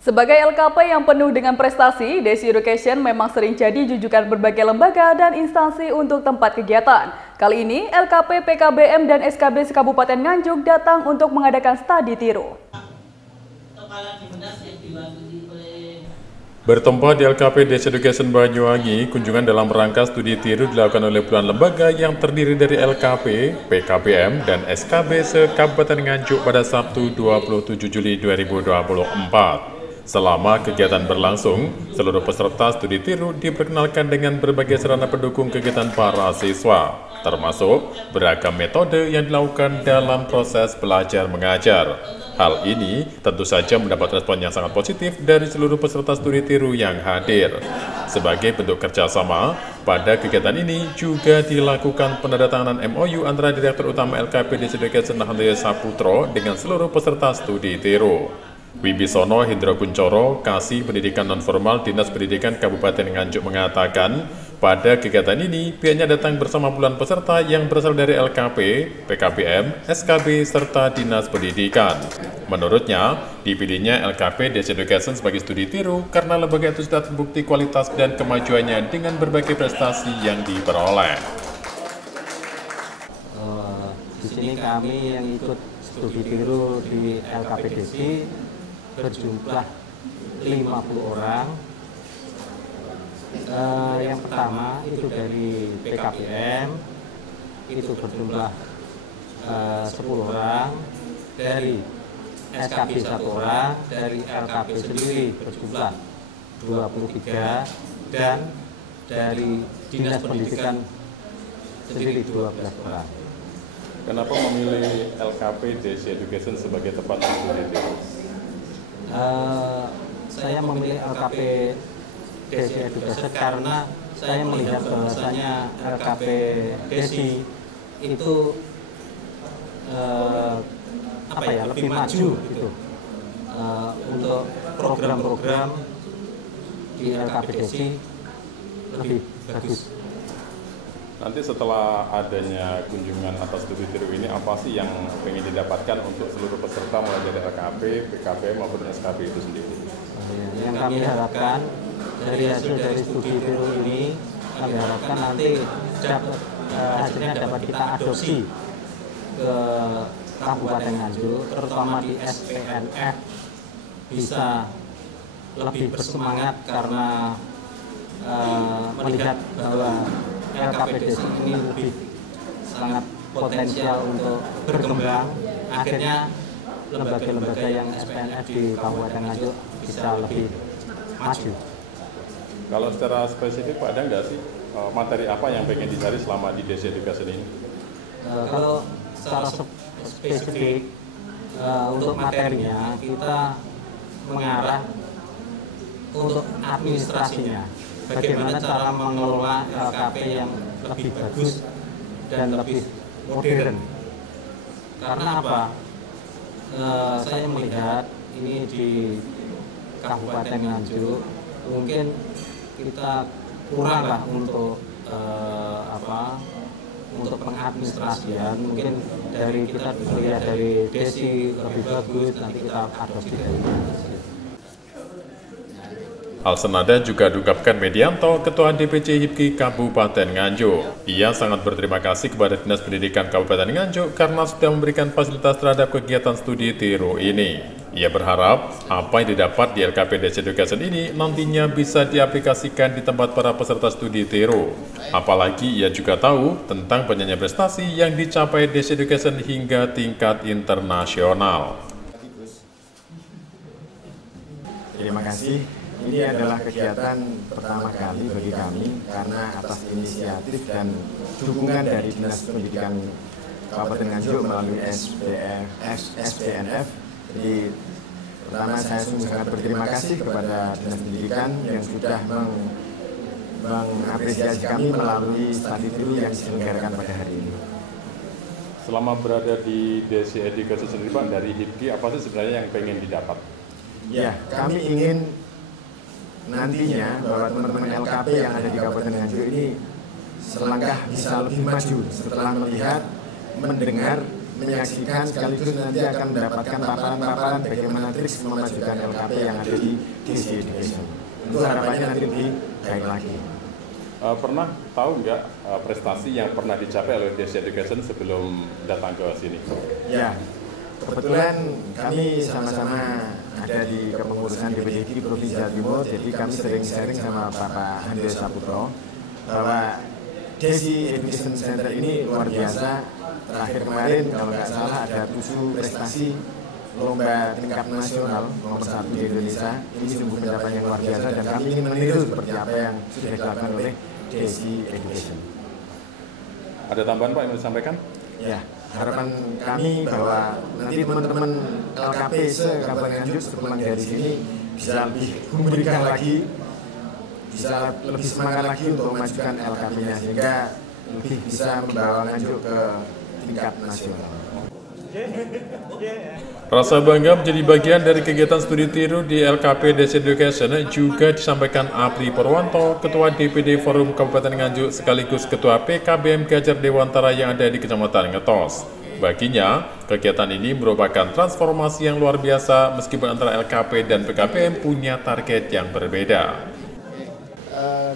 Sebagai LKP yang penuh dengan prestasi, Desi Education memang sering jadi jujukan berbagai lembaga dan instansi untuk tempat kegiatan. Kali ini, LKP PKBM dan SKB Kabupaten Nganjuk datang untuk mengadakan studi tiru. Bertempat di LKP Desi Education Banyuwangi, kunjungan dalam rangka studi tiru dilakukan oleh puluhan lembaga yang terdiri dari LKP, PKBM, dan SKB se-Kabupaten Nganjuk pada Sabtu 27 Juli 2024. Selama kegiatan berlangsung, seluruh peserta studi tiru diperkenalkan dengan berbagai sarana pendukung kegiatan para siswa, termasuk beragam metode yang dilakukan dalam proses belajar mengajar. Hal ini tentu saja mendapat respon yang sangat positif dari seluruh peserta studi tiru yang hadir. Sebagai bentuk kerjasama, pada kegiatan ini juga dilakukan penandatanganan MOU antara Direktur Utama LKP Desi Education Handoyo Saputro dengan seluruh peserta studi tiru. Wibisono Hindro Kuncoro, Kasih Pendidikan Nonformal Dinas Pendidikan Kabupaten Nganjuk mengatakan, pada kegiatan ini pihaknya datang bersama puluhan peserta yang berasal dari LKP, PKBM, SKB, serta Dinas Pendidikan. Menurutnya, dipilihnya LKP Desi Education sebagai studi tiru karena lembaga itu sudah terbukti kualitas dan kemajuannya dengan berbagai prestasi yang diperoleh. Di sini kami yang ikut studi tiru di LKP Desi berjumlah 50 orang. Yang pertama itu dari PKBM itu berjumlah 10 orang, dari SKB 1 orang, dari LKP sendiri berjumlah 23, dan dari Dinas Pendidikan sendiri 12 orang. Kenapa memilih LKP Desi Education sebagai tempat studi tiru? Saya memilih LKP Desi Education karena saya melihat bahwasanya LKP Desi itu lebih maju gitu untuk program-program di LKP Desi lebih bagus. Nanti setelah adanya kunjungan atas studi tiru ini, apa sih yang ingin didapatkan untuk seluruh peserta mulai dari LKP, PKBM maupun SKB itu sendiri? Yang kami harapkan dari hasil dari studi tiru ini, kami harapkan nanti hasilnya dapat kita adopsi ke Kabupaten Nganjuk, terutama di SPNF, bisa lebih bersemangat karena melihat bahwa LKP Desi ini lebih sangat potensial untuk berkembang. Akhirnya lembaga-lembaga yang SPNF di Kabupaten Nganjuk bisa lebih maju. Kalau secara spesifik Pak, ada nggak sih materi apa yang pengen dicari selama di Desi Education ini? Kalau secara spesifik untuk materinya, kita mengarah untuk administrasinya. Bagaimana cara mengelola LKP yang lebih bagus dan lebih modern. Karena apa? Saya melihat ini di Kabupaten Nganjuk mungkin kita kurang lah untuk untuk pengadministrasian. Mungkin dari kita lihat dari Desi lebih bagus, nanti kita adopsi dari Desi. Hal senada juga diungkapkan Medianto, Ketua DPC HIPKI Kabupaten Nganjuk. Ia sangat berterima kasih kepada Dinas Pendidikan Kabupaten Nganjuk karena sudah memberikan fasilitas terhadap kegiatan studi tiru ini. Ia berharap apa yang didapat di LKP Desi Education ini nantinya bisa diaplikasikan di tempat para peserta studi tiru. Apalagi ia juga tahu tentang banyaknya prestasi yang dicapai Desi Education hingga tingkat internasional. Terima kasih. Ini adalah kegiatan pertama kali bagi kami karena atas inisiatif dan dukungan dari Dinas Pendidikan Kabupaten Nganjuk melalui SPNF. Jadi pertama saya sangat berterima kasih kepada Dinas Pendidikan yang sudah mengapresiasi kami melalui studi tiru yang diselenggarakan pada hari ini. Selama berada di Desi Education sendiri Pak, dari HIPKI apa sih sebenarnya yang pengen didapat? Ya, kami ingin nantinya bahwa teman-teman LKP yang ada di Kabupaten Nganjuk ini selangkah bisa lebih maju setelah melihat, mendengar menyaksikan sekaligus nanti akan mendapatkan paparan-paparan bagaimana trik memajukan LKP yang ada di DC Education. Tentu harapannya nanti lebih baik lagi. Pernah tahu nggak prestasi yang pernah dicapai oleh DC Education sebelum datang ke sini? Ya, kebetulan kami sama-sama ada di kepengurusan DPJD Provinsi Jawa Timur, jadi kami sering sharing sama Bapak Andreas Saputro bahwa DC Education Center ini luar biasa. Terakhir kemarin kalau nggak salah ada 7 prestasi lomba tingkat nasional nomor 1 di Indonesia. Ini sungguh pencapaian yang luar biasa dan kami ingin meniru seperti apa yang sudah dilakukan oleh DC Education. Ada tambahan Pak yang mau disampaikan? Ya, harapan kami bahwa nanti teman-teman LKP se-Kabupaten Nganjuk sepulang dari sini bisa lebih memberikan lagi, bisa lebih semangat lagi untuk memajukan LKP-nya sehingga lebih bisa membawa Nganjuk ke tingkat nasional. Rasa bangga menjadi bagian dari kegiatan studi tiru di LKP DC Education juga disampaikan Apri Purwanto, Ketua DPD Forum Kabupaten Nganjuk sekaligus Ketua PKBM Gajar Dewantara yang ada di Kecamatan Ngetos. Baginya, kegiatan ini merupakan transformasi yang luar biasa meskipun antara LKP dan PKBM punya target yang berbeda.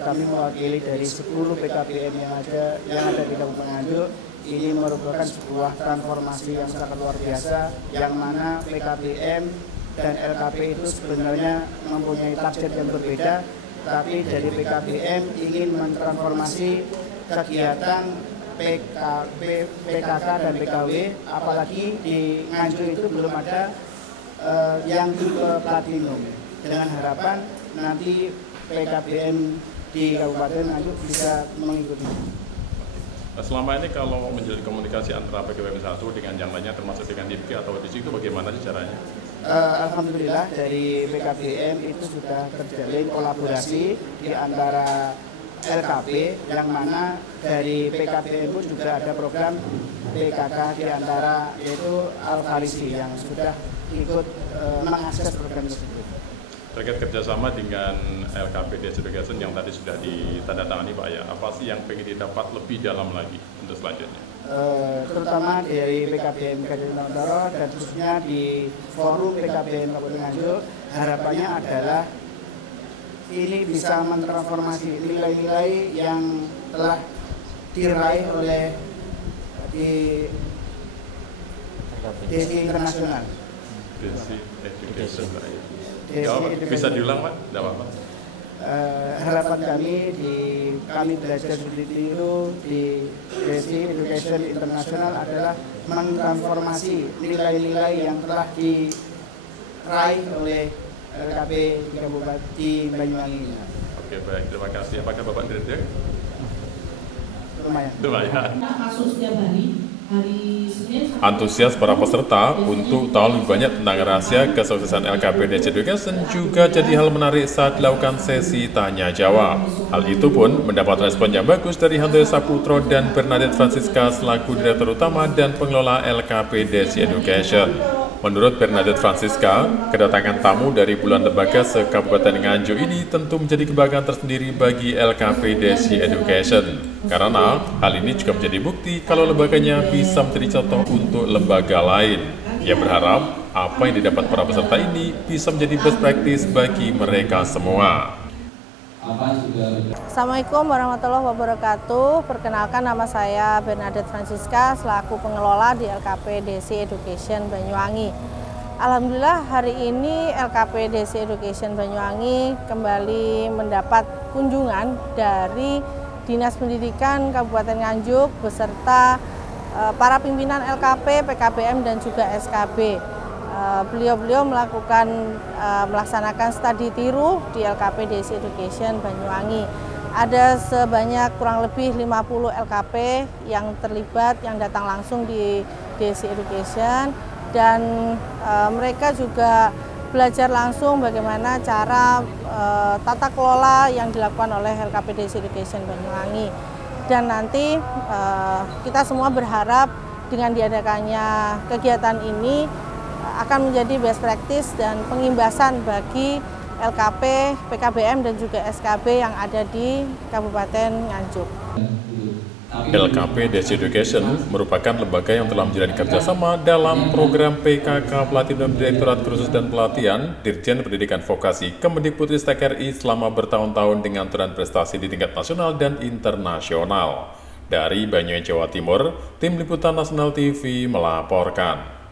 Kami mewakili dari 10 PKBM yang ada di Kabupaten Nganjuk. Ini merupakan sebuah transformasi yang sangat luar biasa, yang mana PKBM dan LKP itu sebenarnya mempunyai target yang berbeda, tapi dari PKBM ingin mentransformasi kegiatan PKK dan PKW, apalagi di Nganjuk itu belum ada yang tipe platinum. Dengan harapan nanti PKBM di Kabupaten Nganjuk bisa mengikuti. Selama ini kalau menjalin komunikasi antara PKBM 1 dengan yang lainnya termasuk dengan DIPK atau DC itu bagaimana sih caranya? Alhamdulillah dari PKBM itu sudah terjalin kolaborasi di antara LKP, yang mana dari PKBM pun juga ada program PKK di antara yaitu Al-Khalisi yang sudah ikut mengakses program tersebut. Terkait kerjasama dengan LKP DC Education yang tadi sudah ditandatangani Pak ya, apa sih yang pengen didapat lebih dalam lagi untuk selanjutnya? Terutama dari PKBM Gajar Dewantara dan khususnya di forum PKBM Kabupaten Nganjuk, harapannya adalah ini bisa mentransformasi nilai-nilai yang telah diraih oleh di DC Internasional. DC Education Pak ya. Bisa diulang Pak? Tidak apa-apa. Harapan kami belajar studi tiru di DC Education Internasional adalah mentransformasi nilai-nilai yang telah diraih oleh LKP di Kabupaten Banyuwangi. Oke baik, terima kasih. Apakah Bapak Direktur? Lumayan. Kasus setiap hari Senin. Antusias para peserta untuk tahu lebih banyak tentang rahasia kesuksesan LKP DC Education juga jadi hal menarik saat dilakukan sesi tanya jawab. Hal itu pun mendapat respon yang bagus dari Andreas Saputro dan Bernadette Francisca selaku Direktur Utama dan Pengelola LKP DC Education. Menurut Bernadette Francisca, kedatangan tamu dari puluhan lembaga se-Kabupaten Nganjuk ini tentu menjadi kebanggaan tersendiri bagi LKP DC Education. Karena hal ini juga menjadi bukti kalau lembaganya bisa menjadi contoh untuk lembaga lain. Ia berharap apa yang didapat para peserta ini bisa menjadi best practice bagi mereka semua. Assalamualaikum warahmatullahi wabarakatuh. Perkenalkan, nama saya Bernadette Francisca selaku pengelola di LKP DC Education Banyuwangi. Alhamdulillah hari ini LKP DC Education Banyuwangi kembali mendapat kunjungan dari Dinas Pendidikan Kabupaten Nganjuk beserta para pimpinan LKP, PKBM dan juga SKB. Beliau melaksanakan studi tiru di LKP DC Education Banyuwangi. Ada sebanyak kurang lebih 50 LKP yang terlibat, yang datang langsung di DC Education, dan mereka juga belajar langsung bagaimana cara tata kelola yang dilakukan oleh LKP DC Education Banyuwangi. Dan nanti kita semua berharap dengan diadakannya kegiatan ini akan menjadi best practice dan pengimbasan bagi LKP, PKBM dan juga SKB yang ada di Kabupaten Nganjuk. LKP Desi Education merupakan lembaga yang telah menjalin kerjasama dalam program PKK Platinum Direktorat Kursus dan Pelatihan Dirjen Pendidikan Vokasi Kemendikbudristek RI selama bertahun-tahun dengan tren prestasi di tingkat nasional dan internasional. Dari Banyuwangi, Jawa Timur, Tim Liputan Nasional TV melaporkan.